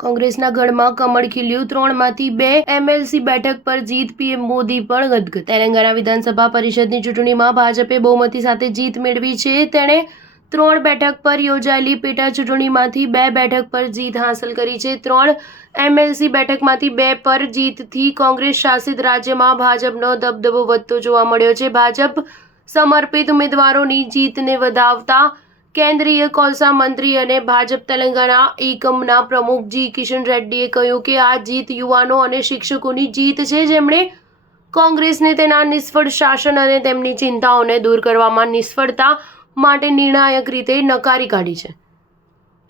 કોંગ્રેસના ગઢમાં કમળ ખીલ્યું, 3માંથી 2 એમએલસી બેઠક પર જીત, પીએમ મોદી પણ ગદગદ। તેલંગાણા વિધાનસભા પરિષદની ચૂંટણીમાં ભાજપે બહુમતી સાથે જીત મેળવી છે। તેણે 3 બેઠક પર યોજાયેલી પેટા ચૂંટણીમાંથી 2 બેઠક પર જીત હાંસલ કરી છે। 3 એમએલસી બેઠકમાંથી 2 પર જીતથી કોંગ્રેસ શાસિત રાજ્યમાં ભાજપનો દબદબો વધતો જોવા મળ્યો છે। ભાજપ સમર્પિત ઉમેદવારોની જીતને વધાવતા કેન્દ્રીય કોલસા મંત્રી અને ભાજપ તેલંગાણા એકમના પ્રમુખ જી કિશન રેડ્ડીએ કહ્યું કે આ જીત યુવાનો અને શિક્ષકોની જીત છે, જેમણે કોંગ્રેસને તેના નિષ્ફળ શાસન અને તેમની ચિંતાઓને દૂર કરવામાં નિષ્ફળતા માટે નિર્ણાયક રીતે નકારી કાઢી છે।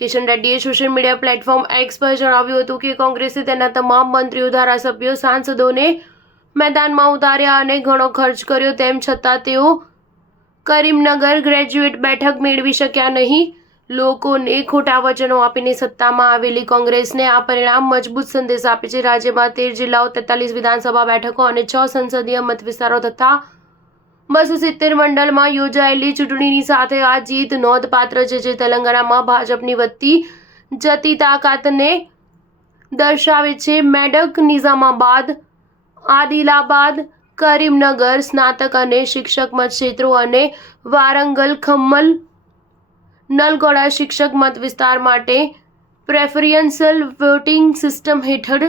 કિશન રેડ્ડીએ સોશિયલ મીડિયા પ્લેટફોર્મ એક્સ પર જણાવ્યું હતું કે કોંગ્રેસે તેના તમામ મંત્રીઓ, ધારાસભ્યો, સાંસદોને મેદાનમાં ઉતાર્યા અને ઘણો ખર્ચ કર્યો, તેમ છતાં તેઓ કરીમનગર ગ્રેજ્યુએટ બેઠક મેળવી શક્યા નહીં। લોકોને ખોટા વચનો આપીને સત્તામાં આવેલી કોંગ્રેસને આ પરિણામ મજબૂત સંદેશ આપે છે। રાજ્યમાં 13 જિલ્લાઓ, 43 વિધાનસભા બેઠકો અને 6 સંસદીય મત વિસ્તારો તથા 270 મંડળમાં યોજાયેલી ચૂંટણીની સાથે આ જીત નોંધપાત્ર છે, જે તેલંગાણામાં ભાજપની વધતી જતી તાકાતને દર્શાવે છે। મેડક, નિઝામાબાદ, આદિલાબાદ, કરીમનગર સ્નાતક અને શિક્ષક મતક્ષેત્રો અને વારંગલ, ખમ્મલ, નલગોડા શિક્ષક મત વિસ્તાર માટે પ્રેફરન્શિયલ વોટિંગ સિસ્ટમ હેઠળ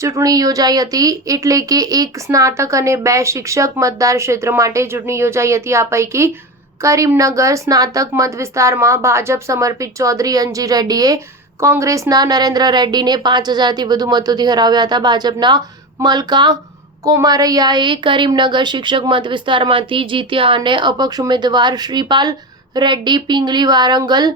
ચૂંટણી યોજાઈ હતી, એટલે કે 1 સ્નાતક અને 2 શિક્ષક મતદાર ક્ષેત્ર માટે ચૂંટણી યોજાઈ હતી। આ પૈકી કરીમનગર સ્નાતક મત વિસ્તારમાં ભાજપ સમર્પિત ચૌધરી અંજી રેડ્ડીએ કોંગ્રેસના નરેન્દ્ર રેડ્ડીને 5000થી વધુ મતોથી હરાવ્યા હતા। ભાજપના મલકા કોમારૈયાએ કરીમનગર શિક્ષક મત વિસ્તારમાંથી જીત્યા અને અપક્ષ ઉમેદવાર શ્રીપાલ રેડ્ડી પિંગલી, વારંગલ,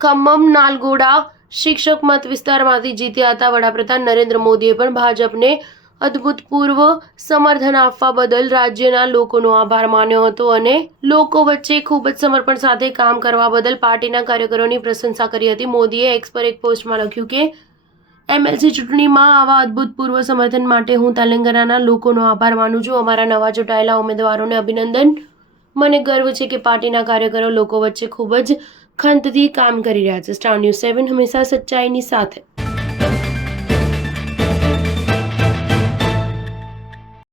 ખમ્મમ, નાલગોડા શિક્ષક મત વિસ્તારમાંથી જીત્યા હતા। વડાપ્રધાન નરેન્દ્ર મોદીએ પણ ભાજપને અભૂતપૂર્વ સમર્થન આપવા બદલ રાજ્યના લોકોનો આભાર માન્યો હતો અને લોકો વચ્ચે ખૂબ જ સમર્પણ સાથે કામ કરવા બદલ પાર્ટીના કાર્યકરોની પ્રશંસા કરી હતી। મોદીએ એક્સ પર એક પોસ્ટમાં લખ્યું કે એમએલસી ચૂંટણીમાં આવા અભૂતપૂર્વ સમર્થન માટે હું તેલંગાણાના લોકોનો આભાર માનું છું। અમારા નવા ચૂંટાયેલા ઉમેદવારોને અભિનંદન। મને ગર્વ છે કે પાર્ટીના કાર્યકરો લોકો વચ્ચે ખૂબ જ ખંતથી કામ કરી રહ્યા છે। સ્ટાર ન્યૂઝ 7 હંમેશા સચ્ચાઈની સાથે।